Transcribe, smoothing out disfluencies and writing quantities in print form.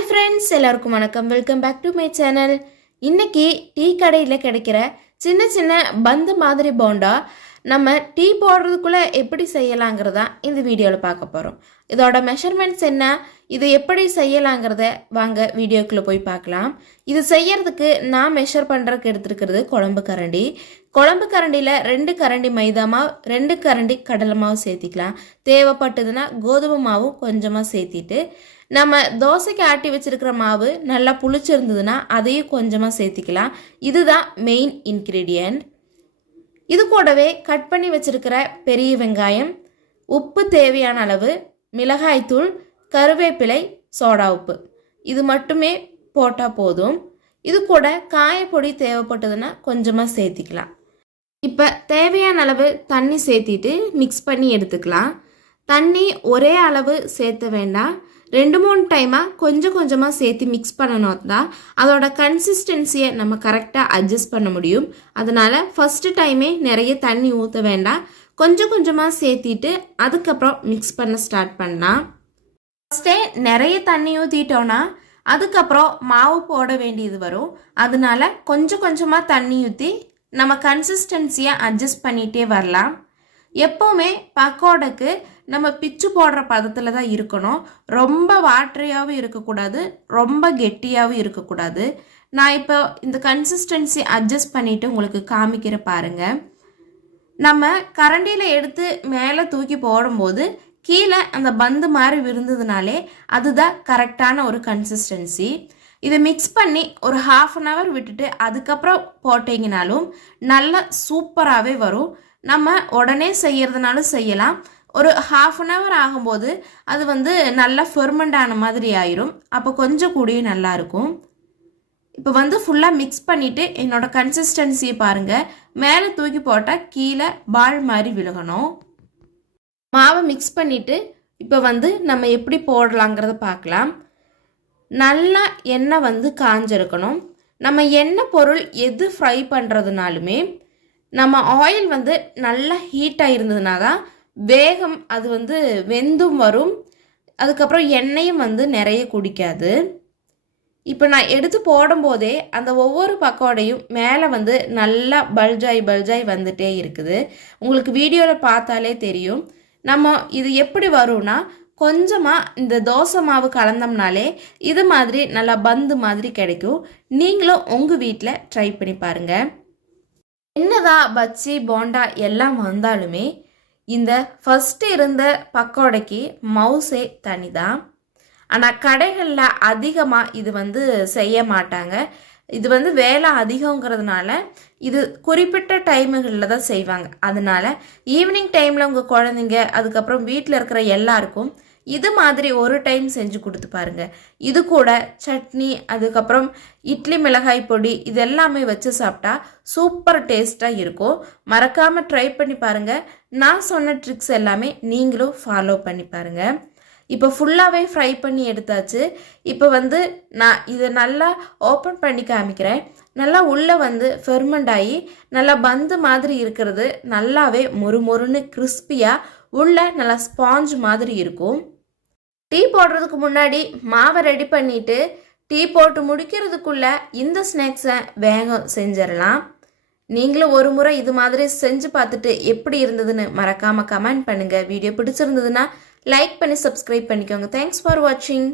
Hi friends, எல்லாருக்கும் வணக்கம். Welcome back to my channel. இன்னைக்கு டீ கடையில் கிடைக்கிற சின்ன சின்ன பந்து மாதிரி போண்டா நம்ம டீ போடுறதுக்குள்ளே எப்படி செய்யலாங்கிறதா இந்த வீடியோவில் பார்க்க போகிறோம். இதோட மெஷர்மெண்ட்ஸ் என்ன, இது எப்படி செய்யலாங்கிறத வாங்க வீடியோக்குள்ளே போய் பார்க்கலாம். இது செய்யறதுக்கு நான் மெஷர் பண்ணுறதுக்கு எடுத்துருக்கிறது குழம்பு கரண்டி. குழம்பு கரண்டியில் 2 கரண்டி மைதா மாவு, 2 கரண்டி கடலை மாவு சேர்த்திக்கலாம். தேவைப்பட்டதுன்னா கோதுமை மாவும் கொஞ்சமாக சேர்த்திட்டு, நம்ம தோசைக்கு ஆட்டி வச்சிருக்கிற மாவு நல்லா புளிச்சிருந்ததுன்னா அதையும் கொஞ்சமாக சேர்த்திக்கலாம். இதுதான் மெயின் இன்க்ரீடியன்ட். இது கூடவே கட் பண்ணி வச்சிருக்கிற பெரிய வெங்காயம், உப்பு தேவையான அளவு, மிளகாய்த்தூள், கருவேப்பிலை, சோடா உப்பு, இது மட்டுமே போட்டால் போதும். இது கூட காயப்பொடி தேவைப்பட்டதுன்னா கொஞ்சமாக சேர்த்திக்கலாம். இப்போ தேவையான அளவு தண்ணி சேர்த்திட்டு மிக்ஸ் பண்ணி எடுத்துக்கலாம். தண்ணி ஒரே அளவு சேர்த்த வேண்டாம், 2-3 டைமாக கொஞ்சம் கொஞ்சமாக சேர்த்து மிக்ஸ் பண்ணணும் தான் அதோட கன்சிஸ்டன்சியை நம்ம கரெக்டாக அட்ஜஸ்ட் பண்ண முடியும். அதனால் ஃபஸ்ட்டு டைமே நிறைய தண்ணி ஊற்ற வேண்டாம், கொஞ்சம் கொஞ்சமாக சேர்த்திட்டு அதுக்கப்புறம் மிக்ஸ் பண்ண ஸ்டார்ட் பண்ணலாம். ஃபஸ்ட்டே நிறைய தண்ணி ஊற்றிட்டோன்னா அதுக்கப்புறம் மாவு போட வேண்டியது வரும். அதனால கொஞ்சம் கொஞ்சமாக தண்ணி ஊற்றி நம்ம கன்சிஸ்டன்சியை அட்ஜஸ்ட் பண்ணிகிட்டே வரலாம். எப்போவுமே பக்கோடைக்கு நம்ம பிச்சு போடுற பதத்தில் தான் இருக்கணும். ரொம்ப வாட்டரியாகவும் இருக்கக்கூடாது, ரொம்ப கெட்டியாகவும் இருக்கக்கூடாது. நான் இப்போ இந்த கன்சிஸ்டன்சி அட்ஜஸ்ட் பண்ணிவிட்டு உங்களுக்கு காமிக்கிற பாருங்க. நம்ம கரண்டியில் எடுத்து மேலே தூக்கி போடும்போது கீழே அந்த பந்து மாதிரி விருந்ததுனாலே அதுதான் கரெக்டான ஒரு கன்சிஸ்டன்சி. இதை மிக்ஸ் பண்ணி ஒரு 1/2 hour விட்டுட்டு அதுக்கப்புறம் போட்டிங்கனாலும் நல்லா சூப்பராகவே வரும். நம்ம உடனே செய்யறதுனாலும் செய்யலாம். ஒரு 1/2 hour ஆகும்போது அது நல்லா ஃபெர்மெண்ட் ஆன மாதிரி ஆயிரும். அப்போ கொஞ்சம் கூடிய நல்லா இருக்கும். இப்போ ஃபுல்லாக மிக்ஸ் பண்ணிவிட்டு என்னோட கன்சிஸ்டன்சியை பாருங்கள். மேலே தூக்கி போட்டால் கீழே பால் மாதிரி விழுகணும். மாவை மிக்ஸ் பண்ணிவிட்டு இப்போ நம்ம எப்படி போடலாங்கிறத பார்க்கலாம். நல்லா எண்ணெய் காஞ்சிருக்கணும். நம்ம எண்ணெய் பொருள் எது ஃப்ரை பண்ணுறதுனாலுமே நம்ம ஆயில் நல்லா ஹீட்டாக இருந்ததுனா தான் வேகம் அது வெந்தும் வரும். அதுக்கப்புறம் எண்ணெயும் நிறைய குடிக்காது. இப்போ நான் எடுத்து போடும்போதே அந்த ஒவ்வொரு பக்கோடையும் மேலே நல்லா பல்ஜாய் வந்துட்டே இருக்குது. உங்களுக்கு வீடியோவில் பார்த்தாலே தெரியும். நம்ம இது எப்படி வரும்னா, கொஞ்சமாக இந்த தோசை மாவு கலந்தோம்னாலே இது மாதிரி நல்லா பந்து மாதிரி கிடைக்கும். நீங்களும் உங்கள் வீட்டில் ட்ரை பண்ணி பாருங்கள். என்னதான் பச்சி போண்டா எல்லாம் வந்தாலுமே இந்த ஃபஸ்ட்டு இருந்த பக்கோடைக்கு மவுசே தனிதான். ஆனால் கடைகளில் அதிகமாக இது செய்ய மாட்டாங்க. இது வேலை அதிகங்கிறதுனால இது குறிப்பிட்ட டைமுகளில் தான் செய்வாங்க. அதனால ஈவினிங் டைமில் உங்கள் குழந்தைங்க அதுக்கப்புறம் வீட்டில் இருக்கிற எல்லாருக்கும் இது மாதிரி ஒரு டைம் செஞ்சு கொடுத்து பாருங்க. இது கூட சட்னி, அதுக்கப்புறம் இட்லி மிளகாய் பொடி, இது எல்லாமே வச்சு சாப்பிட்டா சூப்பர் டேஸ்ட்டாக இருக்கும். மறக்காமல் ட்ரை பண்ணி பாருங்கள். நான் சொன்ன ட்ரிக்ஸ் எல்லாமே நீங்களும் ஃபாலோ பண்ணி பாருங்கள். இப்போ ஃபுல்லாகவே ஃப்ரை பண்ணி எடுத்தாச்சு. இப்போ நான் இதை நல்லா ஓப்பன் பண்ணி காமிக்கிறேன். நல்லா உள்ளே ஃபெர்மெண்ட் ஆகி நல்லா பந்து மாதிரி இருக்கிறது நல்லாவே மொறுமொறுன்னு கிறிஸ்பியாக உள்ள நல்லா ஸ்பாஞ்ச் மாதிரி இருக்கும். டீ போடுறதுக்கு முன்னாடி மாவை ரெடி பண்ணிவிட்டு டீ போட்டு முடிக்கிறதுக்குள்ள இந்த ஸ்நாக்ஸை வேகம் செஞ்சிடலாம். நீங்களும் ஒரு முறை இது மாதிரி செஞ்சு பார்த்துட்டு எப்படி இருந்ததுன்னு மறக்காமல் கமெண்ட் பண்ணுங்கள். வீடியோ பிடிச்சிருந்ததுன்னா லைக் பண்ணி சப்ஸ்கிரைப் பண்ணிக்கோங்க. தேங்க்ஸ் ஃபார் வாட்சிங்.